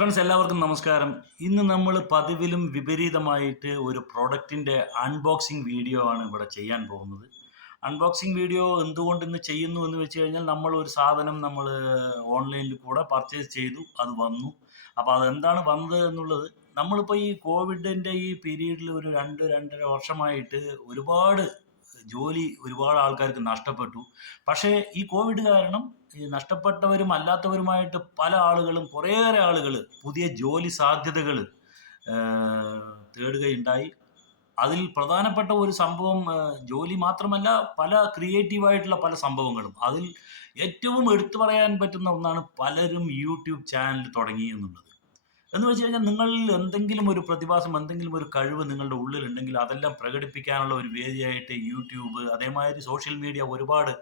Friends എല്ലാവർക്കും നമസ്കാരം. ഇന്ന് നമ്മൾ പതിവിലും വിപരീതമായിട്ട് ഒരു പ്രൊഡക്റ്റിൻ്റെ അൺബോക്സിങ് വീഡിയോ ആണ് ഇവിടെ ചെയ്യാൻ പോകുന്നത്. അൺബോക്സിങ് വീഡിയോ എന്തുകൊണ്ട് ഇന്ന് ചെയ്യുന്നു എന്ന് വെച്ച് കഴിഞ്ഞാൽ നമ്മൾ ഒരു സാധനം നമ്മൾ ഓൺലൈനിൽ കൂടെ പർച്ചേസ് ചെയ്തു, അത് വന്നു. അപ്പോൾ അതെന്താണ് വന്നത് എന്നുള്ളത് നമ്മളിപ്പോൾ ഈ കോവിഡിൻ്റെ ഈ പീരീഡിൽ ഒരു 2-2.5 വർഷമായിട്ട് ഒരുപാട് ആൾക്കാർക്ക് നഷ്ടപ്പെട്ടു. പക്ഷേ ഈ കോവിഡ് കാരണം ഈ നഷ്ടപ്പെട്ടവരും അല്ലാത്തവരുമായിട്ട് പല ആളുകളും കുറേയേറെ ആളുകൾ പുതിയ ജോലി സാധ്യതകൾ തേടുകയുണ്ടായി. അതിൽ പ്രധാനപ്പെട്ട ഒരു സംഭവം ജോലി മാത്രമല്ല, പല ക്രിയേറ്റീവായിട്ടുള്ള പല സംഭവങ്ങളും. അതിൽ ഏറ്റവും എടുത്തു പറയാൻ പറ്റുന്ന ഒന്നാണ് പലരും യൂട്യൂബ് ചാനൽ തുടങ്ങി എന്നുള്ളത്. എന്ന് വെച്ച് കഴിഞ്ഞാൽ നിങ്ങളിൽ എന്തെങ്കിലും ഒരു പ്രതിഭാസം, എന്തെങ്കിലും ഒരു കഴിവ് നിങ്ങളുടെ ഉള്ളിലുണ്ടെങ്കിൽ അതെല്ലാം പ്രകടിപ്പിക്കാനുള്ള ഒരു വേദിയായിട്ട് യൂട്യൂബ്, അതേമാതിരി സോഷ്യൽ മീഡിയ ഒരുപാട്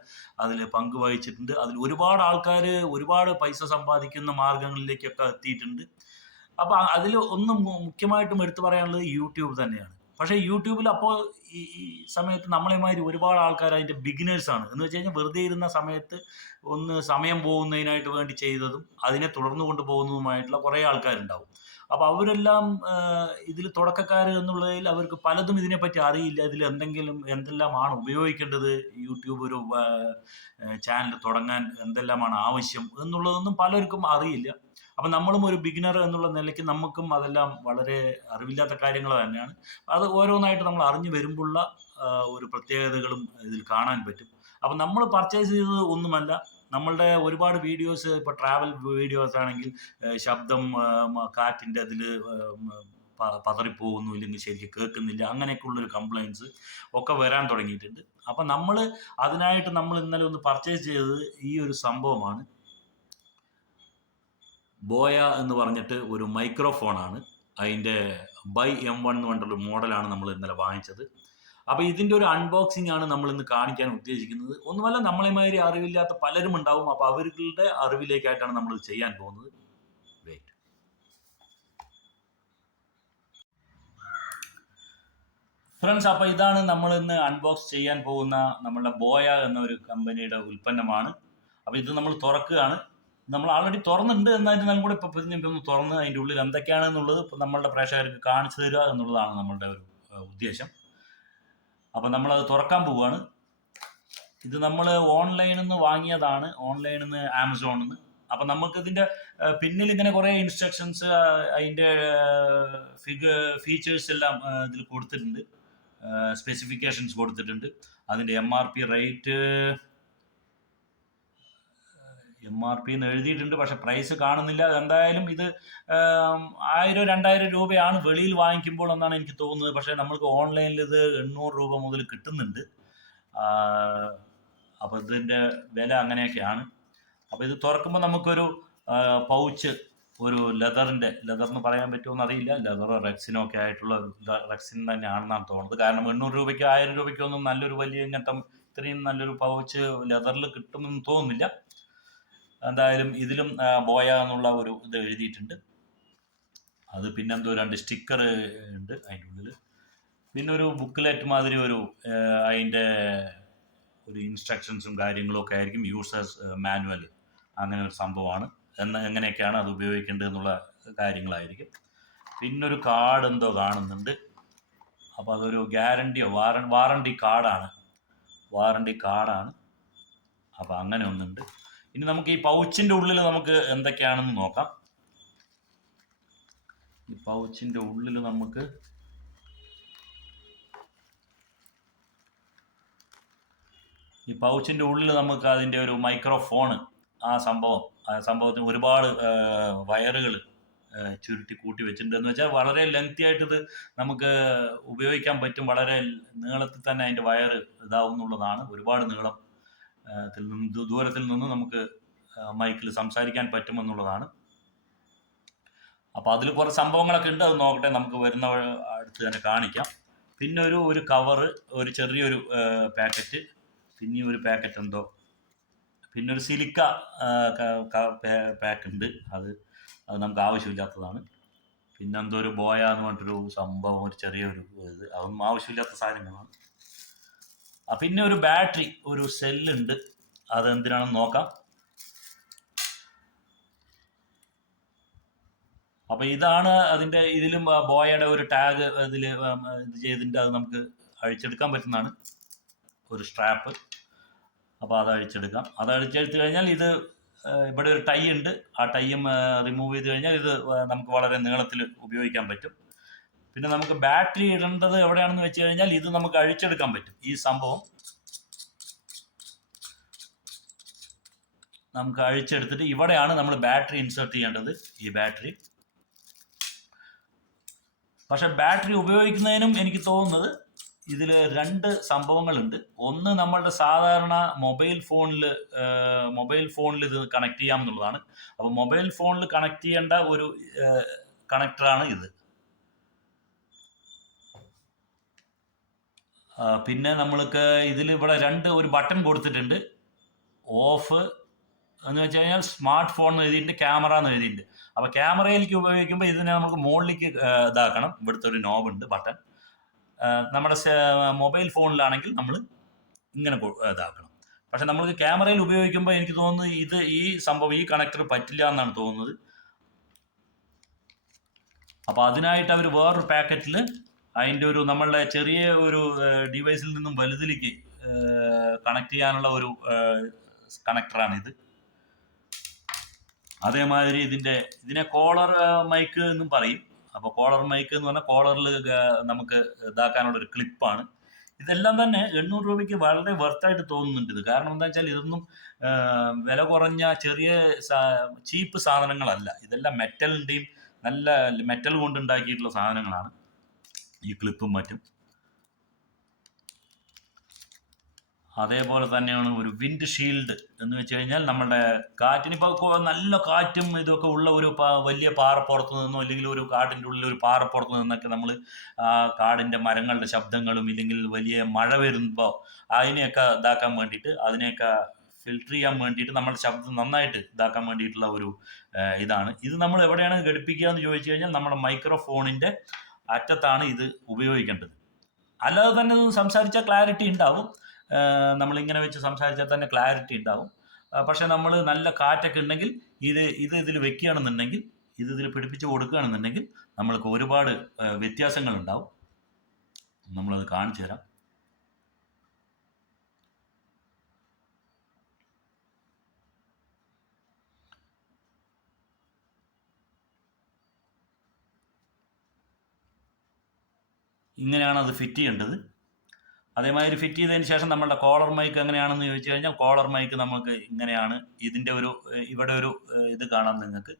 അതിൽ പങ്കുവഹിച്ചിട്ടുണ്ട്. അതിൽ ഒരുപാട് ആൾക്കാർ ഒരുപാട് പൈസ സമ്പാദിക്കുന്ന മാർഗങ്ങളിലേക്കൊക്കെ എത്തിയിട്ടുണ്ട്. അപ്പോൾ അതിൽ ഒന്ന് മുഖ്യമായിട്ടും എടുത്തു പറയാനുള്ളത് യൂട്യൂബ് തന്നെയാണ്. പക്ഷേ യൂട്യൂബിൽ അപ്പോൾ ഈ സമയത്ത് നമ്മളെമാതിരി ഒരുപാട് ആൾക്കാർ അതിൻ്റെ ബിഗിനേഴ്സാണ്. എന്ന് വെച്ച് കഴിഞ്ഞാൽ വെറുതെ ഇരുന്ന സമയത്ത് ഒന്ന് സമയം പോകുന്നതിനായിട്ട് വേണ്ടി ചെയ്തതും അതിനെ തുടർന്നു കൊണ്ടുപോകുന്നതുമായിട്ടുള്ള കുറേ ആൾക്കാരുണ്ടാവും. അപ്പോൾ അവരെല്ലാം ഇതിൽ തുടക്കക്കാർ എന്നുള്ളതിൽ അവർക്ക് പലതും ഇതിനെപ്പറ്റി അറിയില്ല. ഇതിൽ എന്തെല്ലാമാണ് ഉപയോഗിക്കേണ്ടത്, യൂട്യൂബ് ഒരു ചാനൽ തുടങ്ങാൻ എന്തെല്ലാമാണ് ആവശ്യം എന്നുള്ളതൊന്നും പലർക്കും അറിയില്ല. അപ്പം നമ്മളും ഒരു ബിഗിനർ എന്നുള്ള നിലയ്ക്ക് നമുക്കും അതെല്ലാം വളരെ അറിവില്ലാത്ത കാര്യങ്ങൾ തന്നെയാണ്. അത് ഓരോന്നായിട്ട് നമ്മൾ അറിഞ്ഞു വരുമ്പോഴുള്ള ഒരു പ്രത്യേകതകളും ഇതിൽ കാണാൻ പറ്റും. അപ്പം നമ്മൾ പർച്ചേസ് ചെയ്തത് ഒന്നുമല്ല, നമ്മളുടെ ഒരുപാട് വീഡിയോസ്, ഇപ്പോൾ ട്രാവൽ വീഡിയോസ് ആണെങ്കിൽ ശബ്ദം കാറ്റിൻ്റെ അതിൽ പതറിപ്പോകുന്നു, ഇല്ലെങ്കിൽ ശരിക്കും കേൾക്കുന്നില്ല, അങ്ങനെയൊക്കെയുള്ളൊരു കംപ്ലയിൻസ് ഒക്കെ വരാൻ തുടങ്ങിയിട്ടുണ്ട്. അപ്പം അതിനായിട്ട് നമ്മൾ ഇന്നലെ ഒന്ന് പർച്ചേസ് ചെയ്തത് ഈ ഒരു സംഭവമാണ്. ബോയ എന്ന് പറഞ്ഞിട്ട് ഒരു മൈക്രോഫോണാണ്. അതിൻ്റെ BY-M1 എന്ന് പറഞ്ഞിട്ടൊരു മോഡലാണ് നമ്മൾ ഇന്നലെ വാങ്ങിച്ചത്. അപ്പോൾ ഇതിൻ്റെ ഒരു അൺബോക്സിംഗ് ആണ് നമ്മൾ ഇന്ന് കാണിക്കാൻ ഉദ്ദേശിക്കുന്നത്. ഒന്നുമല്ല, നമ്മളെമാതിരി അറിവില്ലാത്ത പലരും ഉണ്ടാവും. അപ്പോൾ അവരുടെ അറിവിലേക്കായിട്ടാണ് നമ്മൾ ചെയ്യാൻ പോകുന്നത്. വെയിറ്റ്. ഫ്രണ്ട്സ്, അപ്പോൾ ഇതാണ് നമ്മൾ ഇന്ന് അൺബോക്സ് ചെയ്യാൻ പോകുന്ന നമ്മളുടെ ബോയ എന്ന ഒരു കമ്പനിയുടെ ഉൽപ്പന്നമാണ്. അപ്പോൾ ഇത് നമ്മൾ തുറക്കുകയാണ്. നമ്മൾ ആൾറെഡി തുറന്നിട്ടുണ്ട്, എന്നാലും കൂടെ ഇപ്പോൾ ഒന്ന് തുറന്ന് അതിൻ്റെ ഉള്ളിൽ എന്തൊക്കെയാണെന്നുള്ളത് ഇപ്പോൾ നമ്മളുടെ പ്രേക്ഷകർക്ക് കാണിച്ചു തരിക എന്നുള്ളതാണ് നമ്മളുടെ ഒരു ഉദ്ദേശം. അപ്പം നമ്മളത് തുറക്കാൻ പോവുകയാണ്. ഇത് നമ്മൾ ഓൺലൈനിൽ നിന്ന് വാങ്ങിയതാണ്, ഓൺലൈനിൽ നിന്ന്, ആമസോണിൽ നിന്ന്. അപ്പം നമുക്കിതിൻ്റെ പിന്നിൽ ഇങ്ങനെ കുറേ ഇൻസ്ട്രക്ഷൻസ്, അതിൻ്റെ ഫീച്ചേഴ്സ് എല്ലാം ഇതിൽ കൊടുത്തിട്ടുണ്ട്, സ്പെസിഫിക്കേഷൻസ് കൊടുത്തിട്ടുണ്ട്. അതിൻ്റെ MRP റേറ്റ് MRP എന്ന് എഴുതിയിട്ടുണ്ട്, പക്ഷെ പ്രൈസ് കാണുന്നില്ല. എന്തായാലും ഇത് 1000-2000 രൂപയാണ് വെളിയിൽ വാങ്ങിക്കുമ്പോൾ എന്നാണ് എനിക്ക് തോന്നുന്നത്. പക്ഷേ നമ്മൾക്ക് ഓൺലൈനിൽ ഇത് 800 രൂപ മുതൽ കിട്ടുന്നുണ്ട്. അപ്പോൾ ഇതിൻ്റെ വില അങ്ങനെയൊക്കെയാണ്. അപ്പോൾ ഇത് തുറക്കുമ്പോൾ നമുക്കൊരു പൗച്ച്, ഒരു ലെതർന്ന് പറയാൻ പറ്റുമോ അറിയില്ല, ലെതറോ റെക്സിനോ ഒക്കെ ആയിട്ടുള്ള റെക്സിൻ തന്നെയാണെന്നാണ് തോന്നുന്നത്. കാരണം 800 രൂപയ്ക്ക് 1000 രൂപയ്ക്കൊന്നും നല്ലൊരു ഇത്രയും നല്ലൊരു പൗച്ച് ലെതറിൽ കിട്ടുമെന്ന് തോന്നുന്നില്ല. എന്തായാലും ഇതിലും ബോയ എന്നുള്ള ഒരു ഇത് എഴുതിയിട്ടുണ്ട്. അത് പിന്നെന്തോ 2 സ്റ്റിക്കർ ഉണ്ട് അതിൻ്റെ ഉള്ളിൽ. പിന്നെ ഒരു ബുക്ക്ലെറ്റ് മാതിരി അതിൻ്റെ ഒരു ഇൻസ്ട്രക്ഷൻസും കാര്യങ്ങളും ഒക്കെ ആയിരിക്കും, യൂസേഴ്സ് മാനുവൽ, അങ്ങനെ ഒരു സംഭവമാണ്. എങ്ങനെയൊക്കെയാണ് അത് ഉപയോഗിക്കേണ്ടത് എന്നുള്ള കാര്യങ്ങളായിരിക്കും. പിന്നൊരു കാർഡ് എന്തോ കാണുന്നുണ്ട്. അപ്പോൾ അതൊരു വാറണ്ടി കാർഡാണ്. അപ്പോൾ അങ്ങനെ ഒന്നുണ്ട്. ഇനി നമുക്ക് ഈ പൗച്ചിൻ്റെ ഉള്ളിൽ നമുക്ക് എന്തൊക്കെയാണെന്ന് നോക്കാം. ഈ പൗച്ചിൻ്റെ ഉള്ളിൽ നമുക്ക് അതിൻ്റെ ഒരു മൈക്രോഫോണ്, ആ സംഭവത്തിന് ഒരുപാട് വയറുകൾ ചുരുട്ടി കൂട്ടി വെച്ചിട്ടുണ്ട്. എന്ന് വെച്ചാൽ വളരെ ലെങ്തി ആയിട്ട് ഇത് നമുക്ക് ഉപയോഗിക്കാൻ പറ്റും. വളരെ നീളത്തിൽ തന്നെ അതിൻ്റെ വയറ് ഇതാവുന്നുള്ളതാണ്. ഒരുപാട് ദൂരത്തിൽ നിന്ന് നമുക്ക് മൈക്കിൽ സംസാരിക്കാൻ പറ്റുമെന്നുള്ളതാണ്. അപ്പോൾ അതിൽ കുറേ സംഭവങ്ങളൊക്കെ ഉണ്ട്, അത് നോക്കട്ടെ, നമുക്ക് വരുന്ന അടുത്ത് തന്നെ കാണിക്കാം. പിന്നെ ഒരു കവറ്, ഒരു ചെറിയൊരു പാക്കറ്റ്, പിന്നെ ഒരു പാക്കറ്റ് എന്തോ, പിന്നെ ഒരു സിലിക്ക പാക്ക് ഉണ്ട്, അത് നമുക്ക് ആവശ്യമില്ലാത്തതാണ്. പിന്നെ എന്തോ ഒരു ബോയ എന്ന് പറഞ്ഞിട്ടൊരു സംഭവം, ഒരു ചെറിയൊരു ഇത്, അതൊന്നും ആവശ്യമില്ലാത്ത സാധനങ്ങളാണ്. പിന്നെ ഒരു ബാറ്ററി, ഒരു സെല്ലുണ്ട്, അതെന്തിനാണെന്ന് നോക്കാം. അപ്പോൾ ഇതാണ് അതിൻ്റെ, ഇതിലും ബോയയുടെ ഒരു ടാഗ് ഇതിൽ ഇത് ചെയ്തിട്ട് അത് നമുക്ക് അഴിച്ചെടുക്കാൻ പറ്റുന്നതാണ് ഒരു സ്ട്രാപ്പ്. അപ്പോൾ അത് അഴിച്ചെടുക്കാം. അത് അഴിച്ചെടുത്ത് കഴിഞ്ഞാൽ ഇത് ഇവിടെ ഒരു ടൈ ഉണ്ട്, ആ ടൈയും റിമൂവ് ചെയ്ത് കഴിഞ്ഞാൽ ഇത് നമുക്ക് വളരെ നീളത്തിൽ ഉപയോഗിക്കാൻ പറ്റും. പിന്നെ നമുക്ക് ബാറ്ററി ഇടേണ്ടത് എവിടെയാണെന്ന് വെച്ച് കഴിഞ്ഞാൽ ഇത് നമുക്ക് അഴിച്ചെടുക്കാൻ പറ്റും. ഈ സംഭവം നമുക്ക് അഴിച്ചെടുത്തിട്ട് ഇവിടെയാണ് നമ്മൾ ബാറ്ററി ഇൻസേർട്ട് ചെയ്യേണ്ടത്, ഈ ബാറ്ററി. പക്ഷെ ബാറ്ററി ഉപയോഗിക്കുന്നതിനും എനിക്ക് തോന്നുന്നത് ഇതിൽ 2 സംഭവങ്ങളുണ്ട്. ഒന്ന്, നമ്മളുടെ സാധാരണ മൊബൈൽ ഫോണിൽ ഇത് കണക്ട് ചെയ്യാം എന്നുള്ളതാണ്. അപ്പോൾ മൊബൈൽ ഫോണിൽ കണക്ട് ചെയ്യേണ്ട ഒരു കണക്ടറാണ് ഇത്. പിന്നെ നമ്മൾക്ക് ഇതിൽ ഇവിടെ ഒരു ബട്ടൺ കൊടുത്തിട്ടുണ്ട്. ഓഫ് എന്ന് വെച്ച് കഴിഞ്ഞാൽ സ്മാർട്ട് ഫോൺ എന്ന് എഴുതിയിട്ടുണ്ട്, ക്യാമറ എന്ന് എഴുതിയിട്ടുണ്ട്. അപ്പോൾ ക്യാമറയിലേക്ക് ഉപയോഗിക്കുമ്പോൾ ഇതിനെ നമുക്ക് മുകളിലേക്ക് ഇതാക്കണം. ഇവിടുത്തെ ഒരു നോബുണ്ട്, ബട്ടൺ. നമ്മുടെ മൊബൈൽ ഫോണിലാണെങ്കിൽ നമ്മൾ ഇങ്ങനെ ഇതാക്കണം. പക്ഷെ നമ്മൾക്ക് ക്യാമറയിൽ ഉപയോഗിക്കുമ്പോൾ എനിക്ക് തോന്നുന്നത് ഈ സംഭവം, ഈ കണക്ടർ പറ്റില്ല എന്നാണ് തോന്നുന്നത്. അപ്പോൾ അതിനായിട്ട് അവർ വേറൊരു പാക്കറ്റിൽ അതിൻ്റെ നമ്മളുടെ ചെറിയ ഒരു ഡിവൈസിൽ നിന്നും വലുതിലേക്ക് കണക്ട് ചെയ്യാനുള്ള ഒരു കണക്ടറാണിത്. അതേമാതിരി ഇതിനെ കോളർ മൈക്ക് എന്നും പറയും. അപ്പോൾ കോളർ മൈക്ക് എന്ന് പറഞ്ഞാൽ കോളറിൽ നമുക്ക് ഇതാക്കാനുള്ള ഒരു ക്ലിപ്പാണ്. ഇതെല്ലാം തന്നെ 800 രൂപയ്ക്ക് വളരെ വെർത്തായിട്ട് തോന്നുന്നുണ്ട് ഇത്. കാരണം എന്താ വെച്ചാൽ ഇതൊന്നും വില കുറഞ്ഞ ചെറിയ ചീപ്പ് സാധനങ്ങളല്ല. ഇതെല്ലാം മെറ്റലിൻ്റെയും നല്ല മെറ്റൽ കൊണ്ടുണ്ടാക്കിയിട്ടുള്ള സാധനങ്ങളാണ് ഈ ക്ലിപ്പും മറ്റും. അതേപോലെ തന്നെയാണ് ഒരു വിൻഡ് ഷീൽഡ് എന്ന് വെച്ച് കഴിഞ്ഞാൽ നമ്മുടെ കാറ്റിനിപ്പോൾ നല്ല കാറ്റും ഇതൊക്കെ ഉള്ള ഒരു വലിയ പാറപ്പുറത്ത് നിന്നോ അല്ലെങ്കിൽ ഒരു കാടിൻ്റെ ഉള്ളിൽ ഒരു പാറപ്പുറത്ത് നിന്നൊക്കെ നമ്മൾ കാടിൻ്റെ മരങ്ങളുടെ ശബ്ദങ്ങളും ഇല്ലെങ്കിൽ വലിയ മഴ വരുമ്പോൾ അതിനെയൊക്കെ ഇതാക്കാൻ വേണ്ടിയിട്ട്, അതിനെയൊക്കെ ഫിൽട്ടർ ചെയ്യാൻ വേണ്ടിയിട്ട് നമ്മുടെ ശബ്ദം നന്നായിട്ട് ഇതാക്കാൻ വേണ്ടിയിട്ടുള്ള ഒരു ഇതാണ്. ഇത് നമ്മൾ എവിടെയാണ് ഘടിപ്പിക്കുക എന്ന് ചോദിച്ചു കഴിഞ്ഞാൽ നമ്മുടെ മൈക്രോഫോണിൻ്റെ അറ്റത്താണ് ഇത് ഉപയോഗിക്കേണ്ടത്. അല്ലാതെ തന്നെ സംസാരിച്ചാൽ ക്ലാരിറ്റി ഉണ്ടാവും. നമ്മളിങ്ങനെ വെച്ച് സംസാരിച്ചാൽ തന്നെ ക്ലാരിറ്റി ഉണ്ടാവും. പക്ഷെ നമ്മൾ നല്ല കാറ്റൊക്കെ ഉണ്ടെങ്കിൽ ഇതിൽ വെക്കുകയാണെന്നുണ്ടെങ്കിൽ, ഇതിൽ പിടിപ്പിച്ച് കൊടുക്കുകയാണെന്നുണ്ടെങ്കിൽ നമ്മൾക്ക് ഒരുപാട് വ്യത്യാസങ്ങൾ ഉണ്ടാവും. നമ്മളത് കാണിച്ചു തരാം. ഇങ്ങനെയാണ് അത് ഫിറ്റ് ചെയ്യേണ്ടത്. അതേമാതിരി ഫിറ്റ് ചെയ്തതിന് ശേഷം നമ്മളുടെ കോളർ മൈക്ക് എങ്ങനെയാണെന്ന് ചോദിച്ചു കഴിഞ്ഞാൽ, കോളർ മൈക്ക് നമുക്ക് ഇങ്ങനെയാണ്. ഇതിൻ്റെ ഇവിടെ ഒരു ഇത് കാണാം നിങ്ങൾക്ക്.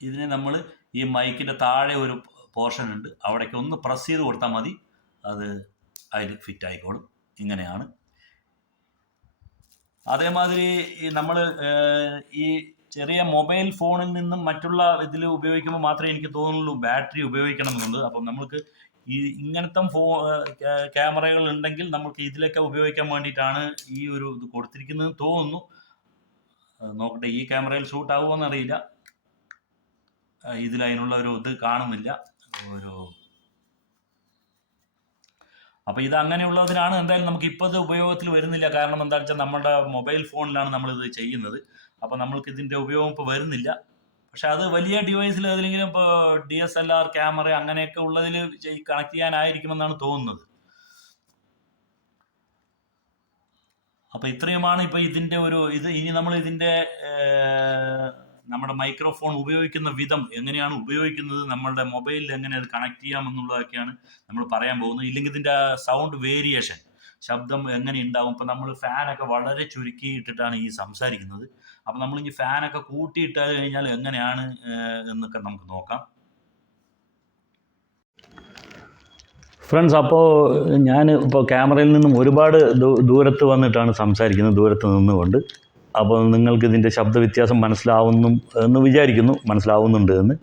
ഇതിനെ നമ്മൾ ഈ മൈക്കിൻ്റെ താഴെ ഒരു പോർഷൻ ഉണ്ട്, അവിടേക്ക് ഒന്ന് പ്രസ് ചെയ്ത് കൊടുത്താൽ മതി, അത് അതിൽ ഫിറ്റ് ആയിക്കോളും. ഇങ്ങനെയാണ്. അതേമാതിരി നമ്മൾ ഈ ചെറിയ മൊബൈൽ ഫോണിൽ നിന്നും മറ്റുള്ള ഇതിൽ ഉപയോഗിക്കുമ്പോൾ മാത്രമേ എനിക്ക് തോന്നുള്ളൂ ബാറ്ററി ഉപയോഗിക്കണം എന്നുള്ളത്. അപ്പം നമ്മൾക്ക് ഇങ്ങനത്തെ ക്യാമറകൾ ഉണ്ടെങ്കിൽ നമുക്ക് ഇതിലൊക്കെ ഉപയോഗിക്കാൻ വേണ്ടിയിട്ടാണ് ഈ ഒരു ഇത് കൊടുത്തിരിക്കുന്നത് തോന്നുന്നു. നോക്കട്ടെ, ഈ ക്യാമറയിൽ ഷൂട്ട് ആവുമോ എന്നറിയില്ല. അതിനുള്ള ഒരു ഇത് കാണുന്നില്ല. അപ്പോൾ ഇത് അങ്ങനെയുള്ളതിനാണ്. എന്തായാലും നമുക്ക് ഇപ്പോൾ ഇത് ഉപയോഗത്തിൽ വരുന്നില്ല. കാരണം എന്താണെന്ന് വെച്ചാൽ നമ്മുടെ മൊബൈൽ ഫോണിലാണ് നമ്മളിത് ചെയ്യുന്നത്. അപ്പോൾ നമ്മൾക്ക് ഇതിൻ്റെ ഉപയോഗം ഇപ്പോൾ വരുന്നില്ല. പക്ഷെ അത് വലിയ ഡിവൈസിൽ ഏതെങ്കിലും ഇപ്പോൾ DSLR ക്യാമറ അങ്ങനെയൊക്കെ ഉള്ളതിൽ കണക്ട് ചെയ്യാനായിരിക്കുമെന്നാണ് തോന്നുന്നത്. അപ്പോൾ ഇത്രയുമാണ് ഇപ്പോൾ ഇതിൻ്റെ ഇത്. ഇനി നമ്മൾ ഇതിൻ്റെ നമ്മുടെ മൈക്രോഫോൺ ഉപയോഗിക്കുന്ന വിധം, എങ്ങനെയാണ് ഉപയോഗിക്കുന്നത്, നമ്മളുടെ മൊബൈലിൽ എങ്ങനെ അത് കണക്ട് ചെയ്യാമെന്നുള്ളതൊക്കെയാണ് നമ്മൾ പറയാൻ പോകുന്നത്. ഇല്ലെങ്കിൽ ഇതിൻ്റെ സൗണ്ട് വേരിയേഷൻ, ശബ്ദം എങ്ങനെ ഉണ്ടാവും. ഇപ്പം നമ്മൾ ഫാനൊക്കെ വളരെ ചുരുക്കിയിട്ടിട്ടാണ് ഈ സംസാരിക്കുന്നത്. അപ്പം നമ്മളിനി ഫാനൊക്കെ കൂട്ടിയിട്ടാൽ കഴിഞ്ഞാൽ എങ്ങനെയാണ് എന്നൊക്കെ നമുക്ക് നോക്കാം. ഫ്രണ്ട്സ്, അപ്പോൾ ഞാൻ ഇപ്പോൾ ക്യാമറയിൽ നിന്നും ഒരുപാട് ദൂരത്ത് വന്നിട്ടാണ് സംസാരിക്കുന്നത്, ദൂരത്ത് നിന്നുകൊണ്ട്. അപ്പോൾ നിങ്ങൾക്ക് ഇതിൻ്റെ ശബ്ദ വ്യത്യാസം മനസ്സിലാവുന്നു വിചാരിക്കുന്നു, മനസ്സിലാവുന്നുണ്ട് എന്ന്.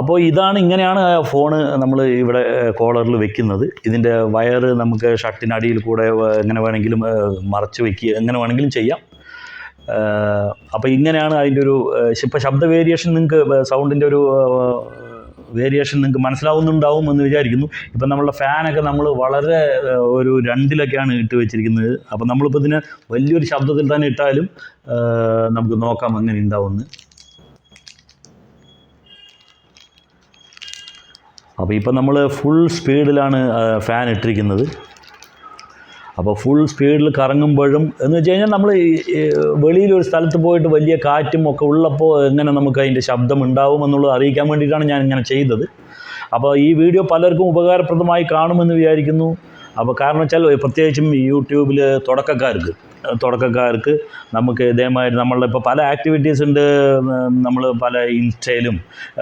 അപ്പോൾ ഇങ്ങനെയാണ് ഫോണ് നമ്മൾ ഇവിടെ കോളറിൽ വെക്കുന്നത്. ഇതിൻ്റെ വയർ നമുക്ക് ഷർട്ടിനടിയിൽ കൂടെ എങ്ങനെ വേണമെങ്കിലും മറച്ച് വയ്ക്കുക, എങ്ങനെ വേണമെങ്കിലും ചെയ്യാം. അപ്പോൾ ഇങ്ങനെയാണ് അതിൻ്റെ ഇപ്പോൾ ശബ്ദ വേരിയേഷൻ, നിങ്ങൾക്ക് സൗണ്ടിൻ്റെ വേരിയേഷൻ നിങ്ങൾക്ക് മനസ്സിലാവുന്നുണ്ടാവും എന്ന് വിചാരിക്കുന്നു. ഇപ്പം നമ്മളുടെ ഫാനൊക്കെ നമ്മൾ വളരെ ഒരു 2-ലൊക്കെയാണ് ഇട്ട് വെച്ചിരിക്കുന്നത്. അപ്പം നമ്മളിപ്പോൾ ഇതിനെ വലിയൊരു ശബ്ദത്തിൽ തന്നെ ഇട്ടാലും നമുക്ക് നോക്കാം എങ്ങനെ ഉണ്ടാവുമെന്ന്. അപ്പോൾ ഇപ്പം നമ്മൾ ഫുൾ സ്പീഡിലാണ് ഫാൻ ഇട്ടിരിക്കുന്നത്. അപ്പോൾ ഫുൾ സ്പീഡിൽ കറങ്ങുമ്പോഴും എന്ന് വെച്ച് കഴിഞ്ഞാൽ നമ്മൾ വെളിയിലൊരു സ്ഥലത്ത് പോയിട്ട് വലിയ കാറ്റും ഒക്കെ ഉള്ളപ്പോൾ എങ്ങനെ നമുക്ക് അതിൻ്റെ ശബ്ദം ഉണ്ടാവും എന്നുള്ളത് അറിയിക്കാൻ വേണ്ടിയിട്ടാണ് ഞാൻ ഇങ്ങനെ ചെയ്തത്. അപ്പോൾ ഈ വീഡിയോ പലർക്കും ഉപകാരപ്രദമായി കാണുമെന്ന് വിചാരിക്കുന്നു. അപ്പോൾ കാരണം വെച്ചാൽ പ്രത്യേകിച്ചും യൂട്യൂബിൽ തുടക്കക്കാർക്ക് നമുക്ക് ഇതേമാതിരി നമ്മളിപ്പോൾ പല ആക്ടിവിറ്റീസ് ഉണ്ട്. നമ്മൾ പല ഇൻസ്റ്റയിലും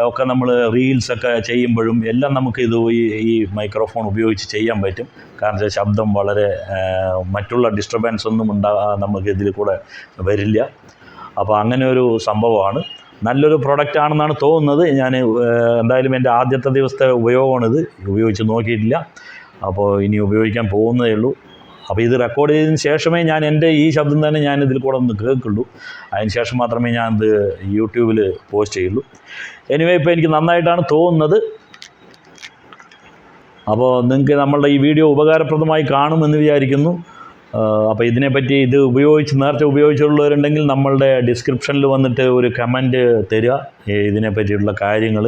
ഒക്കെ നമ്മൾ റീൽസൊക്കെ ചെയ്യുമ്പോഴും എല്ലാം നമുക്ക് ഈ മൈക്രോഫോൺ ഉപയോഗിച്ച് ചെയ്യാൻ പറ്റും. കാരണം വെച്ചാൽ ശബ്ദം വളരെ മറ്റുള്ള ഡിസ്റ്റർബൻസ് ഒന്നും നമുക്ക് ഇതിൽ കൂടെ വരില്ല. അപ്പോൾ അങ്ങനെ ഒരു സംഭവമാണ്. നല്ലൊരു പ്രൊഡക്റ്റ് ആണെന്നാണ് തോന്നുന്നത്. ഞാൻ എന്തായാലും എൻ്റെ ആദ്യത്തെ ദിവസത്തെ ഉപയോഗമാണിത്. ഉപയോഗിച്ച് നോക്കിയിട്ടില്ല. അപ്പോൾ ഇനി ഉപയോഗിക്കാൻ പോകുന്നതേ ഉള്ളൂ. അപ്പോൾ ഇത് റെക്കോർഡ് ചെയ്തതിന് ശേഷമേ ഞാൻ എൻ്റെ ഈ ശബ്ദം തന്നെ ഞാൻ ഇതിൽ കൂടെ ഒന്ന് കേൾക്കുള്ളൂ. അതിന് ശേഷം മാത്രമേ ഞാൻ ഇത് യൂട്യൂബിൽ പോസ്റ്റ് ചെയ്യുള്ളൂ. എനിവേ ഇപ്പോൾ എനിക്ക് നന്നായിട്ടാണ് തോന്നുന്നത്. അപ്പോൾ നിങ്ങൾക്ക് നമ്മളുടെ ഈ വീഡിയോ ഉപകാരപ്രദമായി കാണുമെന്ന് വിചാരിക്കുന്നു. അപ്പോൾ ഇതിനെപ്പറ്റി നേരത്തെ ഉപയോഗിച്ചുള്ളവരുണ്ടെങ്കിൽ നമ്മളുടെ ഡിസ്ക്രിപ്ഷനിൽ വന്നിട്ട് ഒരു കമൻറ്റ് തരിക ഇതിനെപ്പറ്റിയുള്ള കാര്യങ്ങൾ.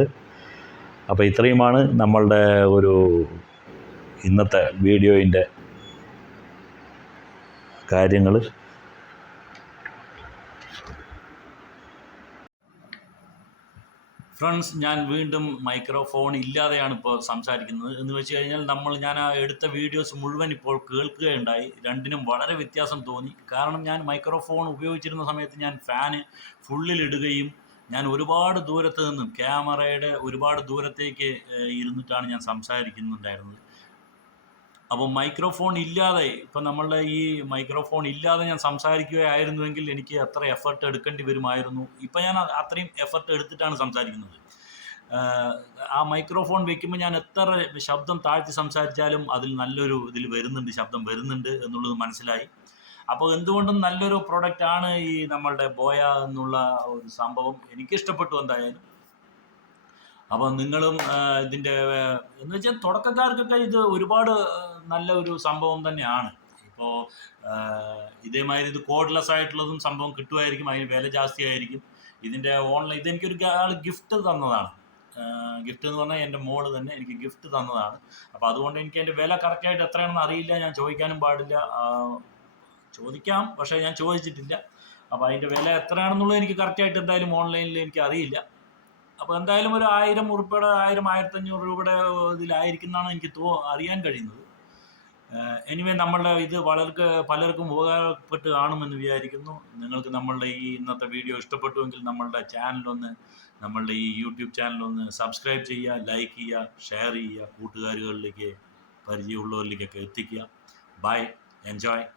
അപ്പോൾ ഇത്രയുമാണ് നമ്മളുടെ ഒരു ഇന്നത്തെ വീഡിയോയിൻ്റെ കാര്യങ്ങൾ. ഫ്രണ്ട്സ്, ഞാൻ വീണ്ടും മൈക്രോഫോൺ ഇല്ലാതെയാണ് ഇപ്പോൾ സംസാരിക്കുന്നത്. എന്ന് വെച്ച് കഴിഞ്ഞാൽ ഞാൻ ആ എടുത്ത വീഡിയോസ് മുഴുവൻ ഇപ്പോൾ കേൾക്കുകയുണ്ടായി. രണ്ടിനും വളരെ വ്യത്യാസം തോന്നി. കാരണം ഞാൻ മൈക്രോഫോൺ ഉപയോഗിച്ചിരുന്ന സമയത്ത് ഞാൻ ഫാന് ഫുള്ളിലിടുകയും ഞാൻ ഒരുപാട് ദൂരത്ത് നിന്നും ക്യാമറയുടെ ഒരുപാട് ദൂരത്തേക്ക് ഇരുന്നിട്ടാണ് ഞാൻ സംസാരിക്കുന്നുണ്ടായിരുന്നത്. അപ്പോൾ മൈക്രോഫോൺ ഇല്ലാതെ ഇപ്പം നമ്മളുടെ ഈ മൈക്രോഫോൺ ഇല്ലാതെ ഞാൻ സംസാരിക്കുകയായിരുന്നുവെങ്കിൽ എനിക്ക് അത്ര എഫർട്ട് എടുക്കേണ്ടി വരുമായിരുന്നു. ഇപ്പം ഞാൻ അത്രയും എഫർട്ട് എടുത്തിട്ടാണ് സംസാരിക്കുന്നത്. ആ മൈക്രോഫോൺ വെക്കുമ്പോൾ ഞാൻ എത്ര ശബ്ദം താഴ്ത്തി സംസാരിച്ചാലും അതിൽ നല്ലൊരു ശബ്ദം വരുന്നുണ്ട് എന്നുള്ളത് മനസ്സിലായി. അപ്പോൾ എന്തുകൊണ്ടും നല്ലൊരു പ്രൊഡക്റ്റാണ് ഈ നമ്മളുടെ ബോയ എന്നുള്ള ഒരു സംഭവം. എനിക്കിഷ്ടപ്പെട്ടു എന്തായാലും. അപ്പോൾ നിങ്ങളും ഇതിൻ്റെ എന്ന് വെച്ചാൽ തുടക്കക്കാർക്കൊക്കെ ഇത് ഒരുപാട് നല്ല ഒരു സംഭവം തന്നെയാണ്. ഇപ്പോൾ ഇതേമാതിരി ഇത് കോഡ്ലെസ് ആയിട്ടുള്ളതും സംഭവം കിട്ടുമായിരിക്കും. അതിന് വില ജാസ്തിയായിരിക്കും. ഇതിൻ്റെ ഇതെനിക്കൊരു ആൾ ഗിഫ്റ്റ് തന്നതാണ്. ഗിഫ്റ്റ് എന്ന് പറഞ്ഞാൽ എൻ്റെ മോള് തന്നെ എനിക്ക് ഗിഫ്റ്റ് തന്നതാണ്. അപ്പോൾ അതുകൊണ്ട് എനിക്ക് അതിൻ്റെ വില കറക്റ്റായിട്ട് എത്രയാണെന്ന് അറിയില്ല. ഞാൻ ചോദിക്കാനും പാടില്ല. ചോദിക്കാം, പക്ഷേ ഞാൻ ചോദിച്ചിട്ടില്ല. അപ്പോൾ അതിൻ്റെ വില എത്രയാണെന്നുള്ളത് എനിക്ക് കറക്റ്റായിട്ട് എന്തായാലും ഓൺലൈനിൽ എനിക്ക് അറിയില്ല. അപ്പോൾ എന്തായാലും ഒരു 1000 ഉറുപ്പിയുടെ 1500 രൂപയുടെ ഇതിലായിരിക്കുന്നതാണ് എനിക്ക് അറിയാൻ കഴിയുന്നത്. എനിവേ നമ്മളുടെ ഇത് പലർക്കും ഉപകാരപ്പെട്ട് കാണുമെന്ന് വിചാരിക്കുന്നു. നിങ്ങൾക്ക് നമ്മളുടെ ഈ ഇന്നത്തെ വീഡിയോ ഇഷ്ടപ്പെട്ടുവെങ്കിൽ നമ്മളുടെ ഈ യൂട്യൂബ് ചാനലൊന്ന് സബ്സ്ക്രൈബ് ചെയ്യുക, ലൈക്ക് ചെയ്യുക, ഷെയർ ചെയ്യുക, കൂട്ടുകാരികളിലേക്ക് പരിചയമുള്ളവരിലേക്കൊക്കെ എത്തിക്കുക. Bye, enjoy.